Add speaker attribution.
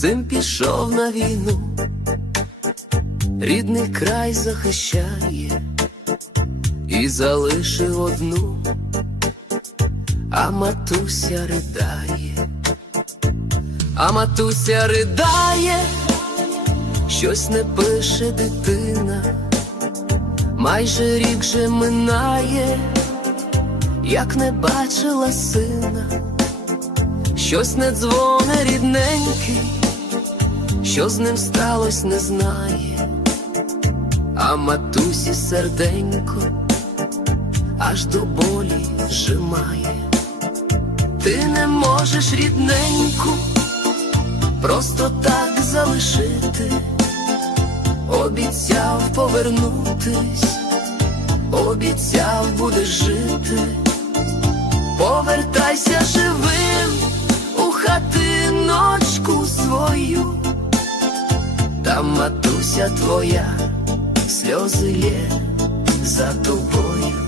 Speaker 1: Син пішов на війну, рідний край захищає і залишив одну, а матуся ридає, а матуся ридає, щось не пише дитина, майже рік же минає, як не бачила сина, щось не дзвоне рідненький, що з ним сталось, не знає, а матусі серденько аж до болі зжимає. Ти не можеш рідненьку просто так залишити, обіцяв повернутись, обіцяв будеш жити, повертайся живим у хатиночку свою, матуся твоя, сльози є за тобою.